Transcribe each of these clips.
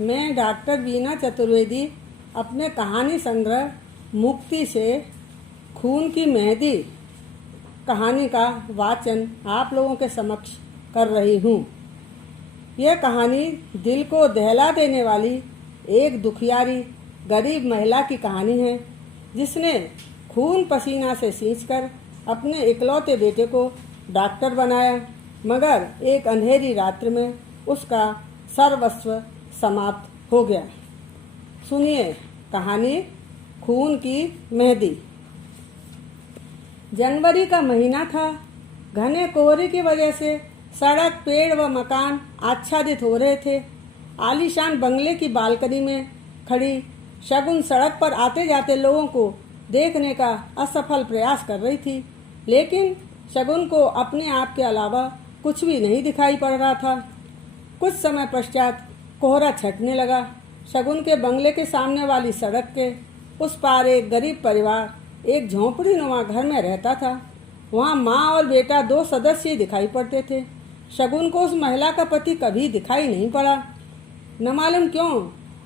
मैं डॉक्टर वीना चतुर्वेदी अपने कहानी संग्रह मुक्ति से खून की मेहंदी कहानी का वाचन आप लोगों के समक्ष कर रही हूँ। यह कहानी दिल को दहला देने वाली एक दुखियारी गरीब महिला की कहानी है, जिसने खून पसीना से सींचकर अपने इकलौते बेटे को डॉक्टर बनाया, मगर एक अंधेरी रात्रि में उसका सर्वस्व समाप्त हो गया। सुनिए कहानी खून की मेहंदी। जनवरी का महीना था। घने कोहरे की वजह से सड़क, पेड़ व मकान आच्छादित हो रहे थे। आलीशान बंगले की बालकनी में खड़ी शगुन सड़क पर आते जाते लोगों को देखने का असफल प्रयास कर रही थी, लेकिन शगुन को अपने आप के अलावा कुछ भी नहीं दिखाई पड़ रहा था। कुछ समय पश्चात कोहरा छटने लगा। शगुन के बंगले के सामने वाली सड़क के उस पार एक गरीब परिवार एक झोंपड़ी नुमा घर में रहता था। वहाँ माँ और बेटा 2 सदस्य दिखाई पड़ते थे। शगुन को उस महिला का पति कभी दिखाई नहीं पड़ा। न मालूम क्यों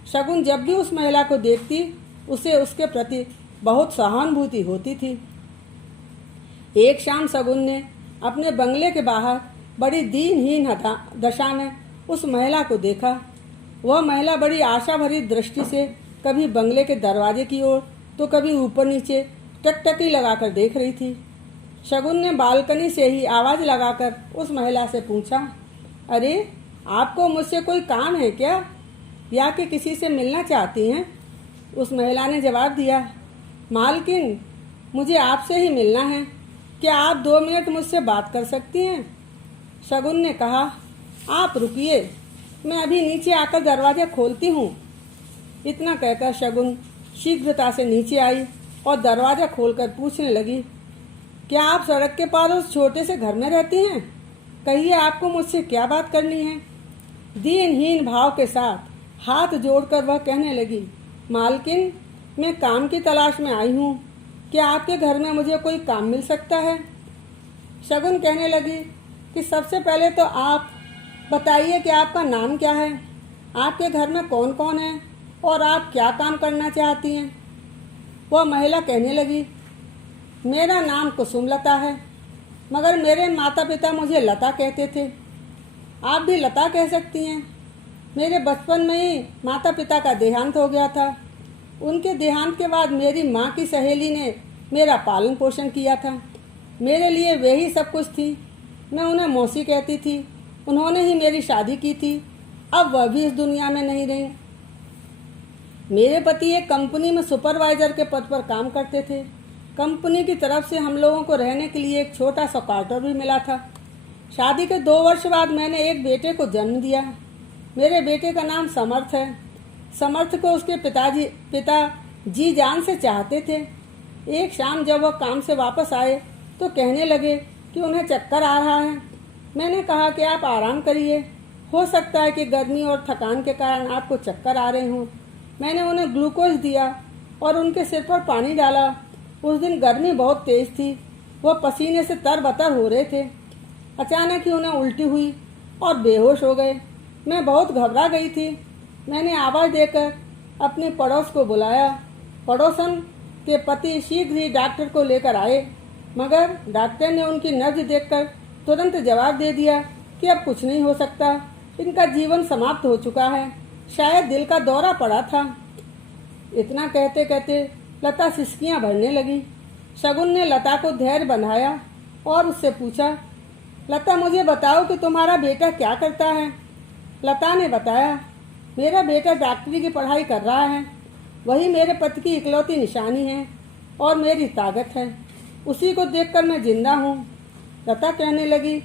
शगुन जब भी उस महिला को देखती, उसे उसके प्रति बहुत सहानुभूति होती थी। एक शाम शगुन ने अपने बंगले के बाहर बड़ी दीनहीन दशा में उस महिला को देखा। वह महिला बड़ी आशा भरी दृष्टि से कभी बंगले के दरवाजे की ओर तो कभी ऊपर नीचे टकटकी लगाकर देख रही थी। शगुन ने बालकनी से ही आवाज लगाकर उस महिला से पूछा, अरे आपको मुझसे कोई काम है क्या, या कि किसी से मिलना चाहती हैं? उस महिला ने जवाब दिया, मालकिन मुझे आपसे ही मिलना है। क्या आप 2 मिनट मुझसे बात कर सकती हैं? शगुन ने कहा, आप रुकिए, मैं अभी नीचे आकर दरवाजा खोलती हूँ। इतना कहकर शगुन शीघ्रता से नीचे आई और दरवाजा खोलकर पूछने लगी, क्या आप सड़क के पार उस छोटे से घर में रहती हैं? कहिए आपको मुझसे क्या बात करनी है? दीनहीन भाव के साथ हाथ जोड़कर वह कहने लगी, मालकिन मैं काम की तलाश में आई हूँ। क्या आपके घर में मुझे कोई काम मिल सकता है? शगुन कहने लगी कि सबसे पहले तो आप बताइए कि आपका नाम क्या है, आपके घर में कौन कौन है और आप क्या काम करना चाहती हैं? वह महिला कहने लगी, मेरा नाम कुसुमलता है, मगर मेरे माता पिता मुझे लता कहते थे। आप भी लता कह सकती हैं। मेरे बचपन में ही माता पिता का देहांत हो गया था। उनके देहांत के बाद मेरी माँ की सहेली ने मेरा पालन पोषण किया था। मेरे लिए वे ही सब कुछ थी। मैं उन्हें मौसी कहती थी। उन्होंने ही मेरी शादी की थी। अब वह भी इस दुनिया में नहीं रही। मेरे पति एक कंपनी में सुपरवाइजर के पद पर काम करते थे। कंपनी की तरफ से हम लोगों को रहने के लिए एक छोटा सा क्वार्टर भी मिला था। शादी के 2 वर्ष बाद मैंने एक बेटे को जन्म दिया। मेरे बेटे का नाम समर्थ है। समर्थ को उसके पिता जी जान से चाहते थे। एक शाम जब वह काम से वापस आए तो कहने लगे कि उन्हें चक्कर आ रहा है। मैंने कहा कि आप आराम करिए, हो सकता है कि गर्मी और थकान के कारण आपको चक्कर आ रहे हों। मैंने उन्हें ग्लूकोज दिया और उनके सिर पर पानी डाला। उस दिन गर्मी बहुत तेज थी। वह पसीने से तरबतर हो रहे थे। अचानक ही उन्हें उल्टी हुई और बेहोश हो गए। मैं बहुत घबरा गई थी। मैंने आवाज़ देकर अपने पड़ोस को बुलाया। पड़ोसन के पति शीघ्र ही डॉक्टर को लेकर आए, मगर डॉक्टर ने उनकी नब्ज देखकर तुरंत जवाब दे दिया कि अब कुछ नहीं हो सकता, इनका जीवन समाप्त हो चुका है, शायद दिल का दौरा पड़ा था। इतना कहते कहते लता सिसकियां भरने लगी। शगुन ने लता को धैर्य बंधाया और उससे पूछा, लता मुझे बताओ कि तुम्हारा बेटा क्या करता है? लता ने बताया, मेरा बेटा डॉक्टरी की पढ़ाई कर रहा है। वही मेरे पति की इकलौती निशानी है और मेरी ताकत है। उसी को देखकर मैं जिंदा हूँ। लता कहने लगी,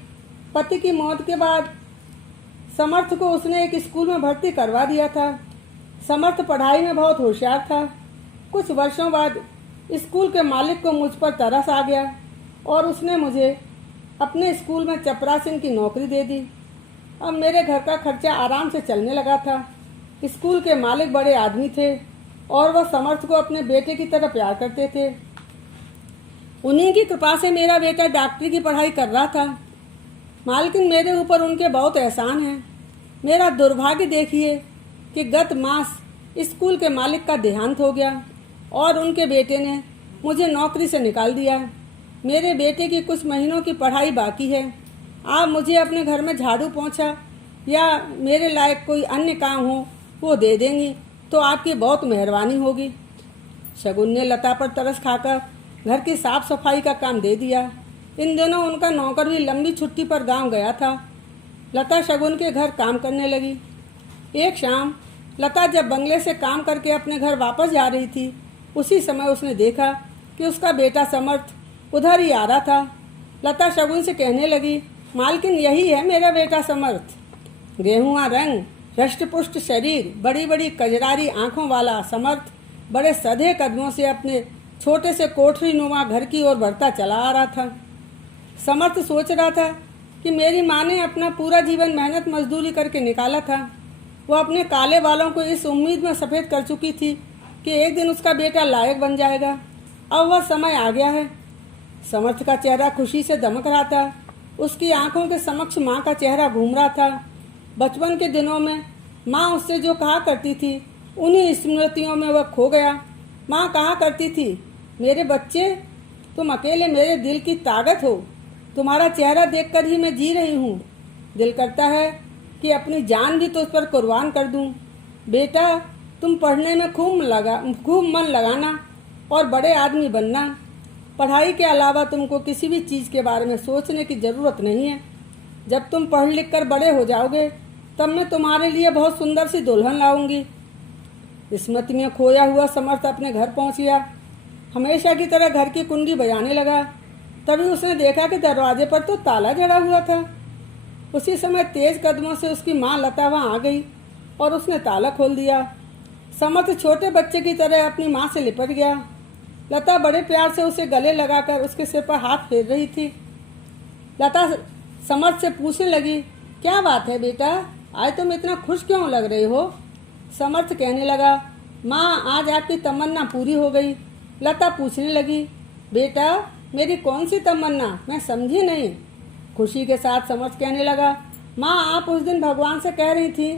पति की मौत के बाद समर्थ को उसने एक स्कूल में भर्ती करवा दिया था। समर्थ पढ़ाई में बहुत होशियार था। कुछ वर्षों बाद स्कूल के मालिक को मुझ पर तरस आ गया और उसने मुझे अपने स्कूल में चपरासीन की नौकरी दे दी। अब मेरे घर का खर्चा आराम से चलने लगा था। स्कूल के मालिक बड़े आदमी थे और वह समर्थ को अपने बेटे की तरह प्यार करते थे। उन्हीं की कृपा से मेरा बेटा डॉक्टरी की पढ़ाई कर रहा था। मालकिन मेरे ऊपर उनके बहुत एहसान हैं। मेरा दुर्भाग्य देखिए, कि गत मास स्कूल के मालिक का देहांत हो गया और उनके बेटे ने मुझे नौकरी से निकाल दिया। मेरे बेटे की कुछ महीनों की पढ़ाई बाकी है। आप मुझे अपने घर में झाड़ू पोंछा या मेरे लायक कोई अन्य काम हो वो दे देंगी तो आपकी बहुत मेहरबानी होगी। शगुन ने लता पर तरस खाकर घर की साफ सफाई का काम दे दिया। इन दिनों उनका नौकर भी लंबी छुट्टी पर गांव गया था। लता शगुन के घर काम करने लगी। एक शाम लता जब बंगले से काम करके अपने घर वापस जा रही थी, उसी समय उसने देखा कि उसका बेटा समर्थ उधर ही आ रहा था। लता शगुन से कहने लगी, मालकिन यही है मेरा बेटा समर्थ। गेहुआ रंग, हृष्टपुष्ट शरीर, बड़ी बड़ी कजरारी आंखों वाला समर्थ बड़े सधे कदमों से अपने छोटे से कोठरी नुमा घर की ओर बढ़ता चला आ रहा था। समर्थ सोच रहा था कि मेरी माँ ने अपना पूरा जीवन मेहनत मजदूरी करके निकाला था। वो अपने काले बालों को इस उम्मीद में सफ़ेद कर चुकी थी कि एक दिन उसका बेटा लायक बन जाएगा। अब वह समय आ गया है। समर्थ का चेहरा खुशी से दमक रहा था। उसकी आंखों के समक्ष माँ का चेहरा घूम रहा था। बचपन के दिनों में माँ उससे जो कहा करती थी, उन्हीं स्मृतियों में वह खो गया। माँ कहा करती थी, मेरे बच्चे, तुम अकेले मेरे दिल की ताकत हो। तुम्हारा चेहरा देखकर ही मैं जी रही हूँ। दिल करता है कि अपनी जान भी तो उस पर कुर्बान कर दूँ। बेटा, तुम पढ़ने में खूब मन लगाना और बड़े आदमी बनना। पढ़ाई के अलावा तुमको किसी भी चीज़ के बारे में सोचने की ज़रूरत नहीं है। जब तुम पढ़ लिख कर बड़े हो जाओगे तब मैं तुम्हारे लिए बहुत सुंदर सी दुल्हन लाऊंगी। स्मृति में खोया हुआ समर्थ अपने घर पहुंच गया। हमेशा की तरह घर की कुंडी बजाने लगा। तभी उसने देखा कि दरवाजे पर तो ताला जड़ा हुआ था। उसी समय तेज कदमों से उसकी माँ लता वहाँ आ गई और उसने ताला खोल दिया। समर्थ छोटे बच्चे की तरह अपनी माँ से लिपट गया। लता बड़े प्यार से उसे गले लगाकर उसके सिर पर हाथ फेर रही थी। लता समर्थ से पूछने लगी, क्या बात है बेटा, आज तुम इतना खुश क्यों लग रहे हो? समर्थ कहने लगा, माँ, आज आपकी तमन्ना पूरी हो गई। लता पूछने लगी, बेटा, मेरी कौन सी तमन्ना, मैं समझी नहीं। खुशी के साथ समर्थ कहने लगा, माँ, आप उस दिन भगवान से कह रही थी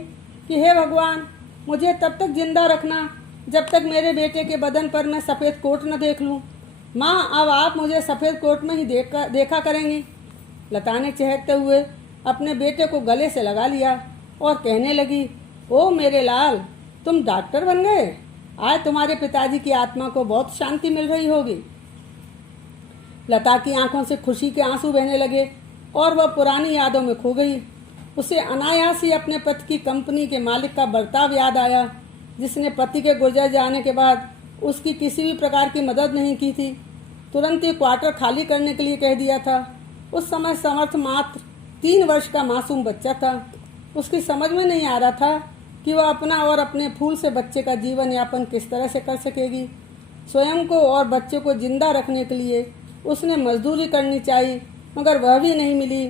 कि हे भगवान, मुझे तब तक जिंदा रखना जब तक मेरे बेटे के बदन पर मैं सफ़ेद कोट न देख लूं। माँ, अब आप मुझे सफ़ेद कोट में ही देखा करेंगी। लता ने चहकते हुए अपने बेटे को गले से लगा लिया और कहने लगी, ओ मेरे लाल, तुम डॉक्टर बन गए। आज तुम्हारे पिताजी की आत्मा को बहुत शांति मिल रही होगी। लता की आंखों से खुशी के आंसू बहने लगे और वह पुरानी यादों में खो गई। उसे अनायास ही अपने पति की कंपनी के मालिक का बर्ताव याद आया, जिसने पति के गुजर जाने के बाद उसकी किसी भी प्रकार की मदद नहीं की थी। तुरंत ही क्वार्टर खाली करने के लिए कह दिया था। उस समय समर्थ मात्र 3 वर्ष का मासूम बच्चा था। उसकी समझ में नहीं आ रहा था कि वह अपना और अपने फूल से बच्चे का जीवन यापन किस तरह से कर सकेगी। स्वयं को और बच्चे को जिंदा रखने के लिए उसने मजदूरी करनी चाहिए, मगर वह भी नहीं मिली।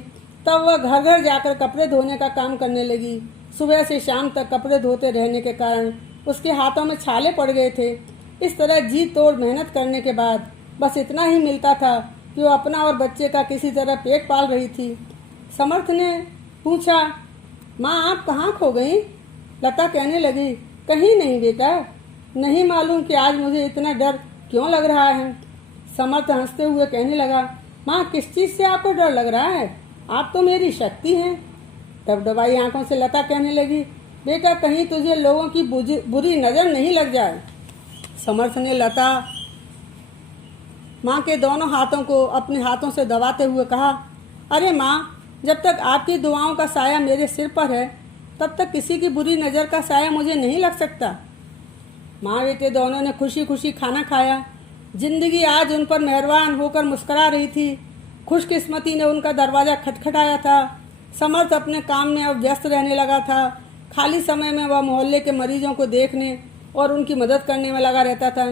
तब वह घर घर जाकर कपड़े धोने का काम करने लगी। सुबह से शाम तक कपड़े धोते रहने के कारण उसके हाथों में छाले पड़ गए थे। इस तरह जी तोड़ मेहनत करने के बाद बस इतना ही मिलता था कि वो अपना और बच्चे का किसी तरह पेट पाल रही थी। समर्थ ने पूछा, माँ, आप कहाँ खो गई? लता कहने लगी, कहीं नहीं बेटा, नहीं मालूम कि आज मुझे इतना डर क्यों लग रहा है। समर्थ हंसते हुए कहने लगा, माँ, किस चीज़ से आपको डर लग रहा है? आप तो मेरी शक्ति हैं। दबदबाई आंखों से लता कहने लगी, बेटा, कहीं तुझे लोगों की बुरी नज़र नहीं लग जाए। समर्थ ने लता माँ के दोनों हाथों को अपने हाथों से दबाते हुए कहा, अरे माँ, जब तक आपकी दुआओं का साया मेरे सिर पर है तब तक किसी की बुरी नज़र का साया मुझे नहीं लग सकता। माँ बेटे दोनों ने खुशी खुशी खाना खाया। जिंदगी आज उन पर मेहरबान होकर मुस्करा रही थी। खुशकिस्मती ने उनका दरवाज़ा खटखटाया था। समर्थ अपने काम में अब व्यस्त रहने लगा था। खाली समय में वह मोहल्ले के मरीजों को देखने और उनकी मदद करने में लगा रहता था।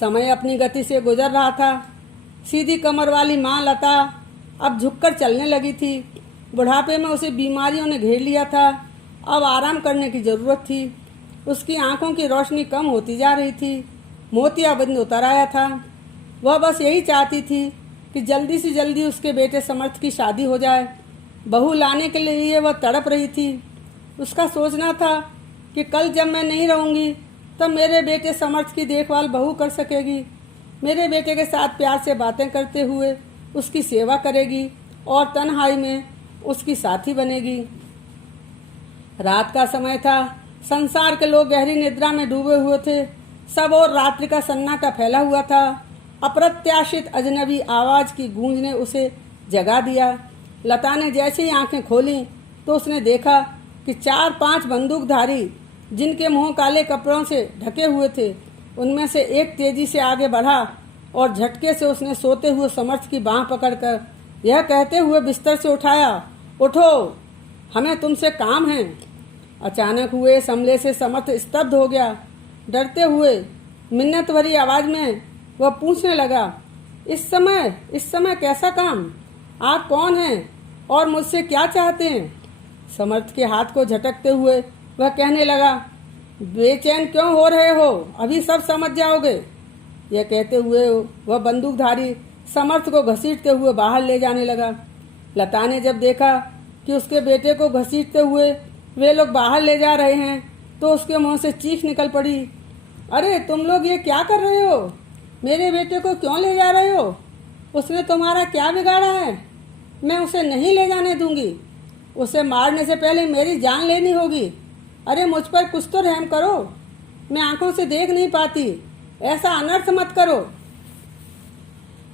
समय अपनी गति से गुजर रहा था। सीधी कमर वाली माँ लता अब झुककर चलने लगी थी। बुढ़ापे में उसे बीमारियों ने घेर लिया था। अब आराम करने की ज़रूरत थी। उसकी आंखों की रोशनी कम होती जा रही थी। मोतियाबिंद उतर आया था। वह बस यही चाहती थी कि जल्दी से जल्दी उसके बेटे समर्थ की शादी हो जाए। बहू लाने के लिए वह तड़प रही थी। उसका सोचना था कि कल जब मैं नहीं रहूँगी तब मेरे बेटे समर्थ की देखभाल बहू कर सकेगी। मेरे बेटे के साथ प्यार से बातें करते हुए उसकी सेवा करेगी और तन्हाई में उसकी साथी बनेगी। रात का समय था। संसार के लोग गहरी निद्रा में डूबे हुए थे। सब और रात्रि का सन्नाटा फैला हुआ था। अप्रत्याशित अजनबी आवाज की गूंज ने उसे जगा दिया। लता ने जैसे ही आंखें खोली तो उसने देखा कि 4-5 बंदूकधारी, जिनके मुंह काले कपड़ों से ढके हुए थे, उनमें से एक तेजी से आगे बढ़ा और झटके से उसने सोते हुए समर्थ की बांह पकड़कर यह कहते हुए बिस्तर से उठाया, उठो, हमें तुमसे काम है। अचानक हुए इस हमले से समर्थ स्तब्ध हो गया। डरते हुए मिन्नत भरी आवाज में वह पूछने लगा, इस समय कैसा काम? आप कौन हैं और मुझसे क्या चाहते हैं? समर्थ के हाथ को झटकते हुए वह कहने लगा, बेचैन क्यों हो रहे हो? अभी सब समझ जाओगे। यह कहते हुए वह बंदूकधारी समर्थ को घसीटते हुए बाहर ले जाने लगा। लता ने जब देखा कि उसके बेटे को घसीटते हुए वे लोग बाहर ले जा रहे हैं तो उसके मुंह से चीख निकल पड़ी, अरे तुम लोग ये क्या कर रहे हो? मेरे बेटे को क्यों ले जा रहे हो? उसने तुम्हारा क्या बिगाड़ा है? मैं उसे नहीं ले जाने दूंगी। उसे मारने से पहले मेरी जान लेनी होगी। अरे मुझ पर कुछ तो रहम करो, मैं आंखों से देख नहीं पाती। ऐसा अनर्थ मत करो।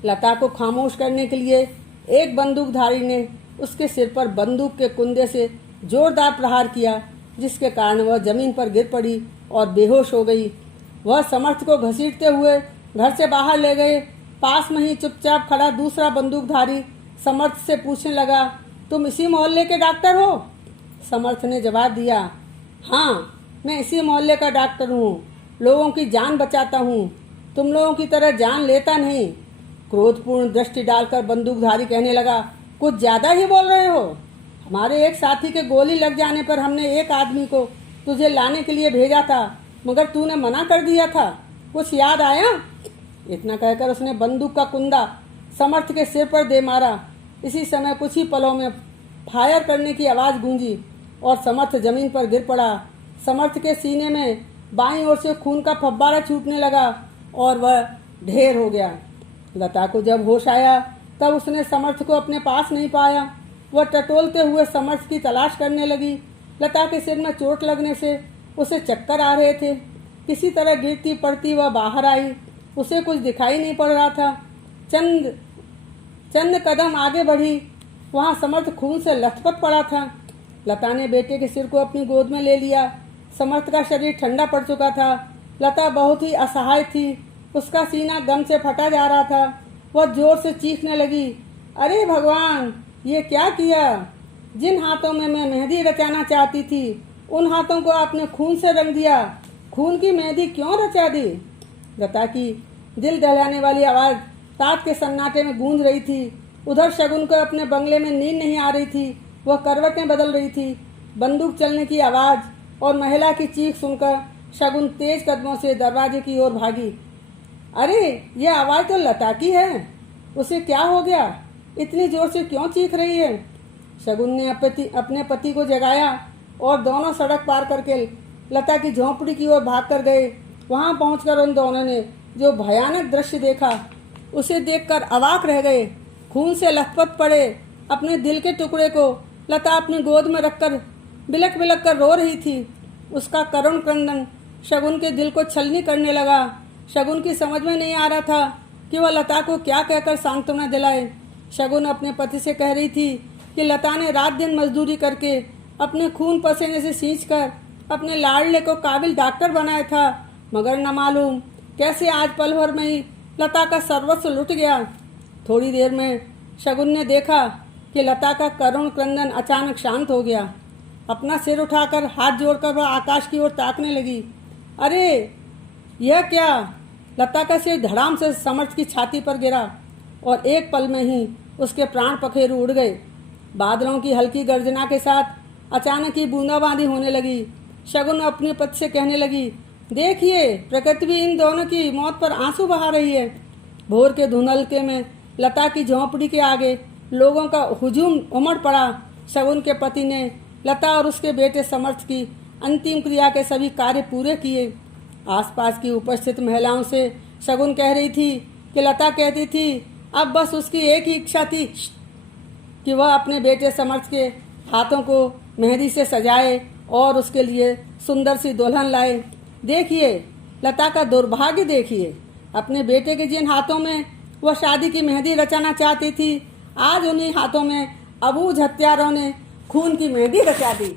लता को खामोश करने के लिए एक बंदूकधारी ने उसके सिर पर बंदूक के कुंदे से जोरदार प्रहार किया, जिसके कारण वह जमीन पर गिर पड़ी और बेहोश हो गई। वह समर्थ को घसीटते हुए घर से बाहर ले गए। पास में ही चुपचाप खड़ा दूसरा बंदूकधारी समर्थ से पूछने लगा, तुम इसी मोहल्ले के डॉक्टर हो? समर्थ ने जवाब दिया, हाँ, मैं इसी मोहल्ले का डॉक्टर हूँ। लोगों की जान बचाता हूँ, तुम लोगों की तरह जान लेता नहीं। क्रोधपूर्ण दृष्टि डालकर बंदूकधारी कहने लगा, कुछ ज्यादा ही बोल रहे हो। हमारे एक साथी के गोली लग जाने पर हमने एक आदमी को तुझे लाने के लिए भेजा था, मगर तूने मना कर दिया था। कुछ याद आया? इतना कहकर उसने बंदूक का कुंदा समर्थ के सिर पर दे मारा। इसी समय कुछ ही पलों में फायर करने की आवाज गूंजी और समर्थ जमीन पर गिर पड़ा। समर्थ के सीने में बाईं ओर से खून का फव्वारा छूटने लगा और वह ढेर हो गया। लता को जब होश आया तब उसने समर्थ को अपने पास नहीं पाया। वह टटोलते हुए समर्थ की तलाश करने लगी। लता के सिर में चोट लगने से उसे चक्कर आ रहे थे। किसी तरह गिरती पड़ती वह बाहर आई। उसे कुछ दिखाई नहीं पड़ रहा था। चंद कदम आगे बढ़ी, वहां समर्थ खून से लथपथ पड़ा था। लता ने बेटे के सिर को अपनी गोद में ले लिया। समर्थ का शरीर ठंडा पड़ चुका था। लता बहुत ही असहाय थी। उसका सीना गम से फटा जा रहा था। वह जोर से चीखने लगी, अरे भगवान, ये क्या किया? जिन हाथों में मैं मेहंदी रचाना चाहती थी, उन हाथों को आपने खून से रंग दिया। खून की मेहंदी क्यों रचा दी? लता की दिल दहलाने वाली आवाज रात के सन्नाटे में गूंज रही थी। उधर शगुन को अपने बंगले में नींद नहीं आ रही थी। वह करवटें बदल रही थी। बंदूक चलने की आवाज और महिला की चीख सुनकर शगुन तेज कदमों से दरवाजे की ओर भागी। अरे, यह आवाज तो लता की है। उसे क्या हो गया? इतनी जोर से क्यों चीख रही है? शगुन ने अपने पति को जगाया और दोनों सड़क पार करके लता की झोंपड़ी की ओर भाग कर गए। वहां पहुंचकर उन दोनों ने जो भयानक दृश्य देखा, उसे देखकर अवाक रह गए। खून से लथपथ पड़े अपने दिल के टुकड़े को लता अपनी गोद में रखकर बिलक बिलक कर रो रही थी। उसका करुण क्रंदन शगुन के दिल को छलनी करने लगा। शगुन की समझ में नहीं आ रहा था कि वह लता को क्या कहकर सांत्वना दिलाए। शगुन अपने पति से कह रही थी कि लता ने रात दिन मजदूरी करके अपने खून पसीने से सींचकर अपने लाडले को काबिल डॉक्टर बनाया था, मगर न मालूम कैसे आज पल भर में ही लता का सर्वस्व लुट गया। थोड़ी देर में शगुन ने देखा कि लता का करुण क्रंदन अचानक शांत हो गया। अपना सिर उठाकर हाथ जोड़कर वह आकाश की ओर ताकने लगी। अरे, यह क्या? लता का सिर धड़ाम से समर्थ की छाती पर गिरा और एक पल में ही उसके प्राण पखेरु उड़ गए। बादलों की हल्की गर्जना के साथ अचानक ही बूंदाबांदी होने लगी। शगुन अपने पति से कहने लगी, देखिए, प्रकृति भी इन दोनों की मौत पर आंसू बहा रही है। भोर के धुंधलके में लता की झोंपड़ी के आगे लोगों का हुजूम उमड़ पड़ा। शगुन के पति ने लता और उसके बेटे समर्थ की अंतिम क्रिया के सभी कार्य पूरे किए। आसपास की उपस्थित महिलाओं से शगुन कह रही थी कि लता कहती थी अब बस उसकी एक ही इच्छा थी कि वह अपने बेटे समर्थ के हाथों को मेहंदी से सजाए और उसके लिए सुंदर सी दुल्हन लाए। देखिए लता का दुर्भाग्य देखिए, अपने बेटे के जिन हाथों में वह शादी की मेहंदी रचाना चाहती थी, आज उन्हीं हाथों में अबूझ हत्यारों ने खून की मेहंदी रचा दी।